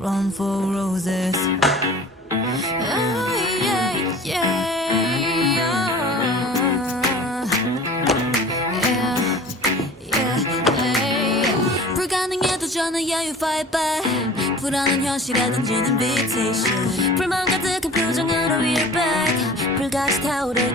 Run for roses. Oh, yeah, yeah, yeah. 불가능해도 저는 yeah, you fight back. 불안한 현실에 던진 invitation. 불만 가득한 표정으로 we're back. 불같이 타오를